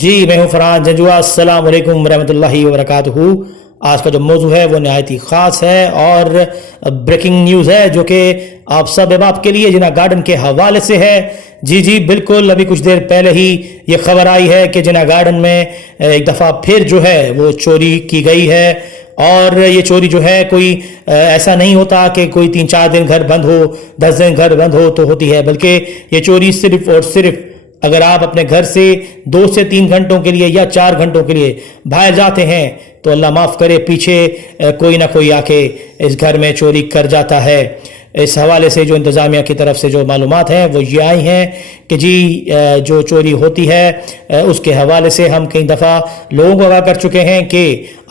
جی میں ہوں فرحان جنجوا۔ السلام علیکم ورحمۃ اللہ وبرکاتہ۔ آج کا جو موضوع ہے وہ نہایت ہی خاص ہے اور بریکنگ نیوز ہے جو کہ آپ سب احباب کے لیے جناح گارڈن کے حوالے سے ہے۔ جی بالکل، ابھی کچھ دیر پہلے ہی یہ خبر آئی ہے کہ جناح گارڈن میں ایک دفعہ پھر جو ہے وہ چوری کی گئی ہے، اور یہ چوری جو ہے کوئی ایسا نہیں ہوتا کہ کوئی 3-4 دن گھر بند ہو، 10 دن گھر بند ہو تو ہوتی ہے، بلکہ یہ چوری صرف اور صرف اگر آپ اپنے گھر سے 2 سے 3 گھنٹوں کے لیے یا 4 گھنٹوں کے لیے باہر جاتے ہیں تو اللہ معاف کرے پیچھے کوئی نہ کوئی آ کے اس گھر میں چوری کر جاتا ہے۔ اس حوالے سے جو انتظامیہ کی طرف سے جو معلومات ہیں وہ یہ آئی ہیں کہ جی جو چوری ہوتی ہے اس کے حوالے سے ہم کئی دفعہ لوگوں کو آگاہ کر چکے ہیں کہ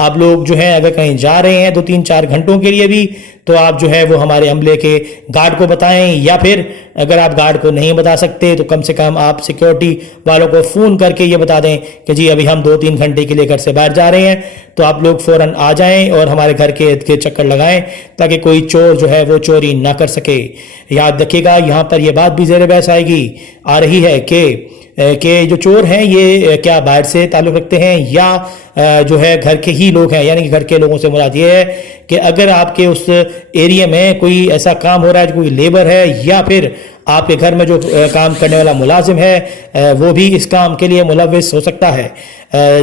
آپ لوگ جو ہیں اگر کہیں جا رہے ہیں 2-3-4 گھنٹوں کے لیے بھی تو آپ جو ہے وہ ہمارے عملے کے گارڈ کو بتائیں، یا پھر اگر آپ گارڈ کو نہیں بتا سکتے تو کم سے کم آپ سیکیورٹی والوں کو فون کر کے یہ بتا دیں کہ جی ابھی ہم 2-3 گھنٹے کے لیے گھر سے باہر جا رہے ہیں، تو آپ لوگ فوراً آ جائیں اور ہمارے گھر کے ارد گرد چکر لگائیں تاکہ کوئی چور جو ہے وہ چوری نہ کر سکے۔ یاد رکھیے گا یہاں پر یہ بات بھی زیر بحث آ رہی ہے کہ جو چور ہیں یہ کیا باہر سے تعلق رکھتے ہیں یا جو ہے گھر کے ہی لوگ ہیں، یعنی کہ گھر کے لوگوں سے مراد یہ ہے کہ اگر آپ کے اس ایریا میں کوئی ایسا کام ہو رہا ہے، کوئی لیبر ہے یا پھر آپ کے گھر میں جو کام کرنے والا ملازم ہے وہ بھی اس کام کے لیے ملوث ہو سکتا ہے۔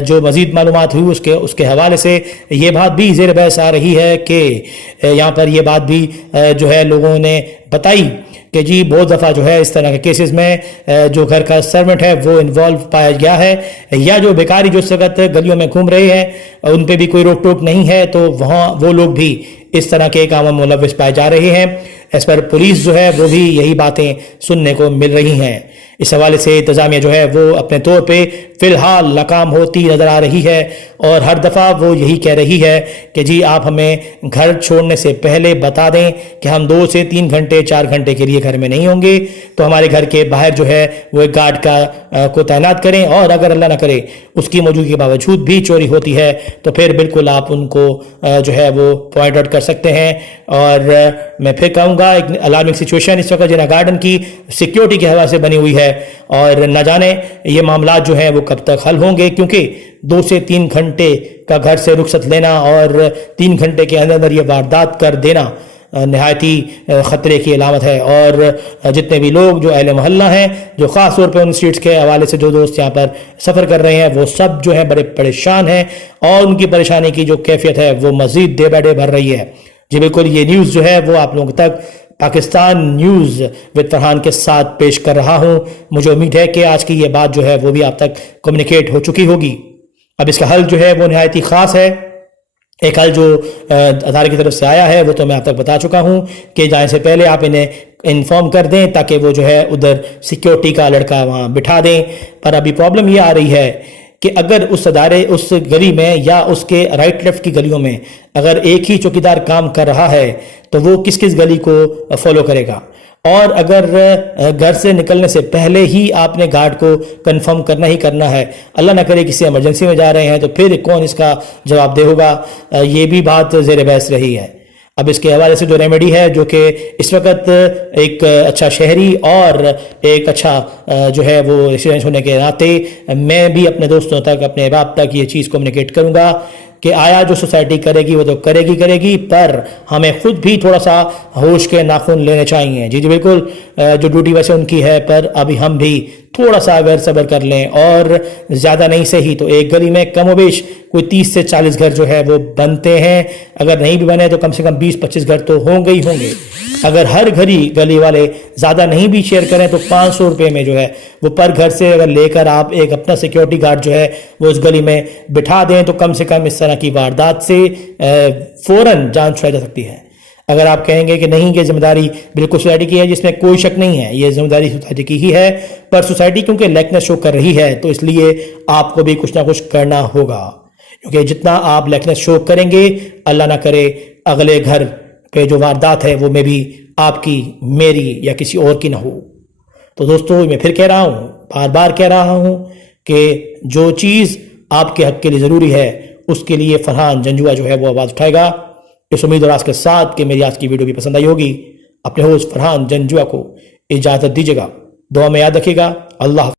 جو مزید معلومات ہوئی اس کے حوالے سے یہ بات بھی زیر بحث آ رہی ہے کہ یہاں پر یہ بات بھی جو ہے لوگوں نے بتائی کہ جی بہت دفعہ جو ہے اس طرح کے کیسز میں جو گھر کا سرونٹ ہے وہ انوالو پایا گیا ہے، یا جو بیکاری جو اس وقت گلیوں میں گھوم رہے ہیں ان پہ بھی کوئی روک ٹوک نہیں ہے تو وہاں وہ لوگ بھی اس طرح کے کاموں میں ملوث پائے جا رہے ہیں۔ اس پر پولیس جو ہے وہ بھی یہی باتیں سننے کو مل رہی ہیں۔ اس حوالے سے انتظامیہ جو ہے وہ اپنے طور پہ فی الحال ناکام ہوتی نظر آ رہی ہے، اور ہر دفعہ وہ یہی کہہ رہی ہے کہ جی آپ ہمیں گھر چھوڑنے سے پہلے بتا دیں کہ ہم 2 سے 3 گھنٹے 4 گھنٹے کے لیے گھر میں نہیں ہوں گے، تو ہمارے گھر کے باہر جو ہے وہ ایک گارڈ کو تعینات کریں، اور اگر اللہ نہ کرے اس کی موجودگی کے باوجود بھی چوری ہوتی ہے تو پھر بالکل آپ ان کو جو ہے وہ پوائنٹ آؤٹ کر سکتے ہیں۔ اور میں پھر کہوں گا ایک الارمنگ سچویشن اس وقت جناح گارڈن کی سیکیورٹی کے حوالے سے بنی ہوئی ہے، اور نہ جانے یہ معاملات جو ہیں وہ کب تک حل ہوں گے، کیونکہ 2 سے 3 گھنٹے کا گھر سے رخصت لینا اور 3 گھنٹے کے اندر یہ واردات کر دینا نہایت ہی خطرے کی علامت ہے۔ اور جتنے بھی لوگ جو اہل محلہ ہیں، جو خاص طور پہ ان اسٹریٹس کے حوالے سے جو دوست یہاں پر سفر کر رہے ہیں، وہ سب جو ہیں بڑے پریشان ہیں، اور ان کی پریشانی کی جو کیفیت ہے وہ مزید ڈے بائی ڈے بڑھ رہی ہے۔ جی بالکل، یہ نیوز جو ہے وہ آپ لوگوں تک پاکستان نیوز ود فرحان کے ساتھ پیش کر رہا ہوں۔ مجھے امید ہے کہ آج کی یہ بات جو ہے وہ بھی آپ تک کمیونیکیٹ ہو چکی ہوگی۔ اب اس کا حل جو ہے وہ نہایت ہی خاص ہے۔ ایک حل جو ادارے کی طرف سے آیا ہے وہ تو میں آپ تک بتا چکا ہوں کہ جانے سے پہلے آپ انہیں انفارم کر دیں تاکہ وہ جو ہے ادھر سیکیورٹی کا لڑکا وہاں بٹھا دیں۔ پر ابھی پرابلم یہ آ رہی ہے کہ اگر اس گلی میں یا اس کے رائٹ لیفٹ کی گلیوں میں اگر ایک ہی چوکیدار کام کر رہا ہے تو وہ کس گلی کو فالو کرے گا، اور اگر گھر سے نکلنے سے پہلے ہی آپ نے گارڈ کو کنفرم کرنا ہی کرنا ہے، اللہ نہ کرے کسی ایمرجنسی میں جا رہے ہیں تو پھر کون اس کا جواب دہ ہوگا، یہ بھی بات زیر بحث رہی ہے۔ اب اس کے حوالے سے جو ریمیڈی ہے جو کہ اس وقت ایک اچھا شہری اور ایک اچھا جو ہے وہ ریسیڈنٹ ہونے کے ناطے میں بھی اپنے دوستوں تک، اپنے احباب تک یہ چیز کمیونیکیٹ کروں گا کہ آیا جو سوسائٹی کرے گی وہ تو کرے گی، پر ہمیں خود بھی تھوڑا سا ہوش کے ناخن لینے چاہیے۔ جی بالکل، جو ڈیوٹی ویسے ان کی ہے، پر ابھی ہم بھی تھوڑا سا اگر صبر کر لیں، اور زیادہ نہیں صحیح تو ایک گلی میں کم و بیش کوئی 30 سے 40 گھر جو ہے وہ بنتے ہیں، اگر نہیں بھی بنے تو کم سے کم 20-25 گھر تو ہوں گے۔ اگر ہر گلی والے زیادہ نہیں بھی شیئر کریں تو 500 روپے میں جو ہے وہ پر گھر سے اگر لے کر آپ ایک اپنا سیکیورٹی گارڈ جو ہے وہ اس گلی میں بٹھا دیں تو کم سے کم اس طرح کی واردات سے فوراً جان چھڑائی جا سکتی ہے۔ اگر آپ کہیں گے کہ نہیں، کہ ذمہ داری بالکل سوسائٹی کی ہے، جس میں کوئی شک نہیں ہے، یہ ذمہ داری سوسائٹی کی ہی ہے، پر سوسائٹی کیونکہ لیکنیس شو کر رہی ہے تو اس لیے آپ کو بھی کچھ نہ کچھ کرنا ہوگا، کیونکہ جتنا آپ لیکنیس شو کریں گے اللہ نہ کرے اگلے گھر پہ جو واردات ہے وہ میں بھی آپ کی، میری یا کسی اور کی نہ ہو۔ تو دوستو میں پھر کہہ رہا ہوں، بار بار کہہ رہا ہوں کہ جو چیز آپ کے حق کے لیے ضروری ہے اس کے لیے فرحان جنجوا جو ہے وہ آواز اٹھائے گا۔ اس امید اور آس کے ساتھ کہ میری آج کی ویڈیو بھی پسند آئی ہوگی، اپنے ہوسٹ فرحان جنجوا کو اجازت دیجیے گا، دعا میں یاد رکھیے گا۔ اللہ حافظ۔